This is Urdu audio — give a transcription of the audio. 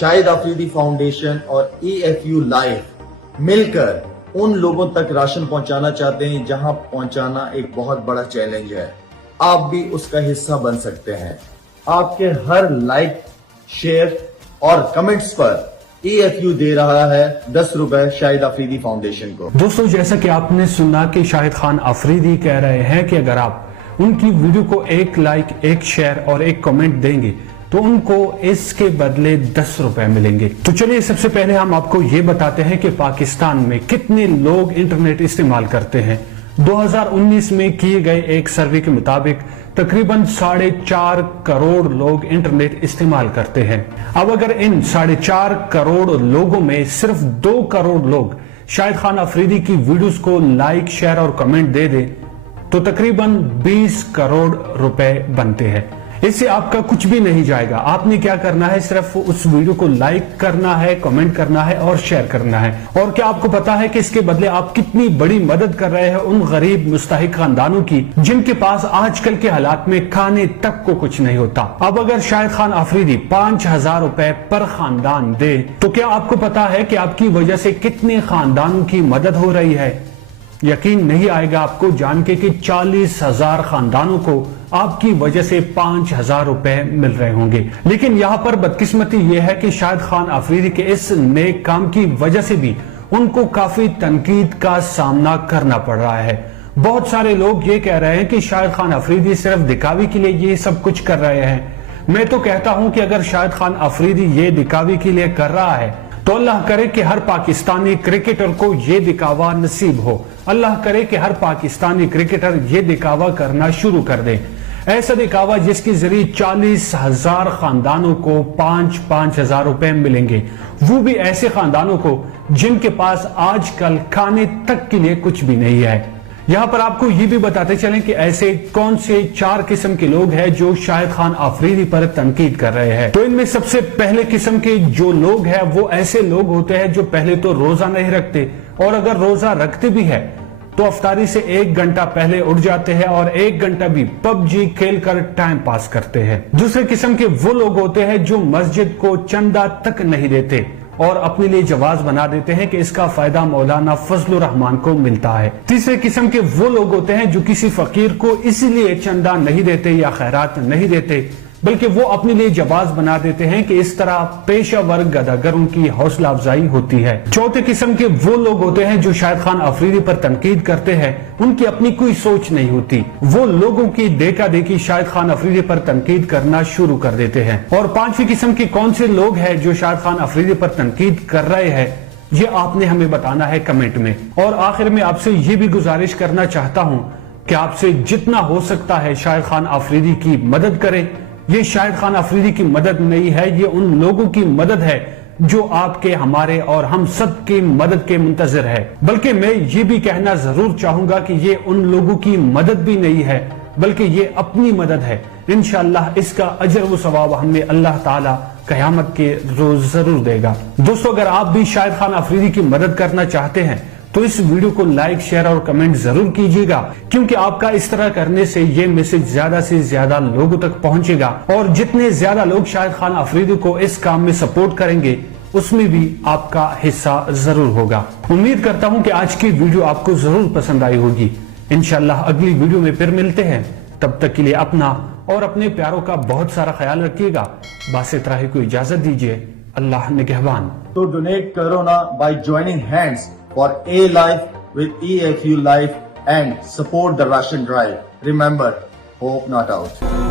شاہد آفریدی فاؤنڈیشن اور EFU لائف مل کر ان لوگوں تک راشن پہنچانا چاہتے ہیں جہاں پہنچانا ایک بہت بڑا چیلنج ہے۔ آپ بھی اس کا حصہ بن سکتے ہیں۔ آپ کے ہر لائک، شیئر اور کمنٹس پر EFU دے رہا ہے 10 روپے شاہد آفریدی فاؤنڈیشن کو۔ دوستو، جیسا کہ آپ نے سنا کہ شاہد خان آفریدی کہہ رہے ہیں کہ اگر آپ ان کی ویڈیو کو ایک لائک، ایک شیئر اور ایک کمنٹ دیں گے تو ان کو اس کے بدلے 10 روپے ملیں گے۔ تو چلیے سب سے پہلے ہم آپ کو یہ بتاتے ہیں کہ پاکستان میں کتنے لوگ انٹرنیٹ استعمال کرتے ہیں۔ 2019 میں کیے گئے ایک سروے کے مطابق تقریباً 4.5 کروڑ لوگ انٹرنیٹ استعمال کرتے ہیں۔ اب اگر ان 4.5 کروڑ لوگوں میں صرف 2 کروڑ لوگ شاہد خان آفریدی کی ویڈیوز کو لائک، شیئر اور کمنٹ دے دیں تو تقریباً 20 کروڑ روپے بنتے ہیں۔ اس سے آپ کا کچھ بھی نہیں جائے گا۔ آپ نے کیا کرنا ہے؟ صرف اس ویڈیو کو لائک کرنا ہے، کمنٹ کرنا ہے اور شیئر کرنا ہے۔ اور کیا آپ کو پتا ہے کہ اس کے بدلے آپ کتنی بڑی مدد کر رہے ہیں ان غریب مستحق خاندانوں کی جن کے پاس آج کل کے حالات میں کھانے تک کو کچھ نہیں ہوتا۔ اب اگر شاہد خان آفریدی 5000 روپے پر خاندان دے تو کیا آپ کو پتا ہے کہ آپ کی وجہ سے کتنے خاندانوں کی مدد ہو رہی ہے؟ یقین نہیں آئے گا آپ کو جان کے کہ 40,000 خاندانوں کو آپ کی وجہ سے 5000 روپے مل رہے ہوں گے۔ لیکن یہاں پر بدقسمتی یہ ہے کہ شاہد خان آفریدی کے اس نیک کام کی وجہ سے بھی ان کو کافی تنقید کا سامنا کرنا پڑ رہا ہے۔ بہت سارے لوگ یہ کہہ رہے ہیں کہ شاہد خان آفریدی صرف دکھاوے کے لیے یہ سب کچھ کر رہے ہیں۔ میں تو کہتا ہوں کہ اگر شاہد خان آفریدی یہ دکھاوے کے لیے کر رہا ہے تو اللہ کرے کہ ہر پاکستانی کرکٹر کو یہ دکھاوا نصیب ہو۔ اللہ کرے کہ ہر پاکستانی کرکٹر یہ دکھاوا کرنا شروع کر دے۔ ایسا دکھاوا جس کے ذریعے 40,000 خاندانوں کو 5,000 روپے ملیں گے، وہ بھی ایسے خاندانوں کو جن کے پاس آج کل کھانے تک کے لیے کچھ بھی نہیں ہے۔ یہاں پر آپ کو یہ بھی بتاتے چلیں کہ ایسے کون سے 4 قسم کے لوگ ہیں جو شاہد خان آفریدی پر تنقید کر رہے ہیں۔ تو ان میں سب سے پہلے قسم کے جو لوگ ہیں وہ ایسے لوگ ہوتے ہیں جو پہلے تو روزہ نہیں رکھتے، اور اگر روزہ رکھتے بھی ہیں تو افطاری سے 1 گھنٹہ پہلے اٹھ جاتے ہیں اور 1 گھنٹہ بھی PUBG کھیل کر ٹائم پاس کرتے ہیں۔ دوسرے قسم کے وہ لوگ ہوتے ہیں جو مسجد کو چندہ تک نہیں دیتے اور اپنے لیے جواز بنا دیتے ہیں کہ اس کا فائدہ مولانا فضل الرحمان کو ملتا ہے۔ تیسرے قسم کے وہ لوگ ہوتے ہیں جو کسی فقیر کو اسی لیے چندہ نہیں دیتے یا خیرات نہیں دیتے، بلکہ وہ اپنے لیے جواز بنا دیتے ہیں کہ اس طرح پیشہ ور گداگروں کی حوصلہ افزائی ہوتی ہے۔ چوتھے قسم کے وہ لوگ ہوتے ہیں جو شاہد خان آفریدی پر تنقید کرتے ہیں، ان کی اپنی کوئی سوچ نہیں ہوتی، وہ لوگوں کی دیکھا دیکھی شاہد خان آفریدی پر تنقید کرنا شروع کر دیتے ہیں۔ اور پانچویں قسم کے کون سے لوگ ہیں جو شاہد خان آفریدی پر تنقید کر رہے ہیں، یہ آپ نے ہمیں بتانا ہے کمنٹ میں۔ اور آخر میں آپ سے یہ بھی گزارش کرنا چاہتا ہوں کہ آپ سے جتنا ہو سکتا ہے شاہد خان آفریدی کی مدد کریں۔ یہ شاہد خان آفریدی کی مدد نہیں ہے، یہ ان لوگوں کی مدد ہے جو آپ کے، ہمارے اور ہم سب کی مدد کے منتظر ہے۔ بلکہ میں یہ بھی کہنا ضرور چاہوں گا کہ یہ ان لوگوں کی مدد بھی نہیں ہے بلکہ یہ اپنی مدد ہے۔ انشاءاللہ اس کا اجر و ثواب ہمیں اللہ تعالی قیامت کے روز ضرور دے گا۔ دوستو، اگر آپ بھی شاہد خان آفریدی کی مدد کرنا چاہتے ہیں تو اس ویڈیو کو لائک، شیئر اور کمنٹ ضرور کیجیے گا، کیونکہ آپ کا اس طرح کرنے سے یہ میسج زیادہ سے زیادہ لوگوں تک پہنچے گا، اور جتنے زیادہ لوگ شاہد خان آفریدی کو اس کام میں سپورٹ کریں گے اس میں بھی آپ کا حصہ ضرور ہوگا۔ امید کرتا ہوں کہ آج کی ویڈیو آپ کو ضرور پسند آئی ہوگی۔ انشاءاللہ اگلی ویڈیو میں پھر ملتے ہیں، تب تک کے لیے اپنا اور اپنے پیاروں کا بہت سارا خیال رکھیے گا۔ باسط راہی کو اجازت دیجیے۔ اللہ نگہبان۔ تو ڈونیٹ کرو نا by joining hands for A Life with EFU Life and support the Ration Drive. Remember, hope not out.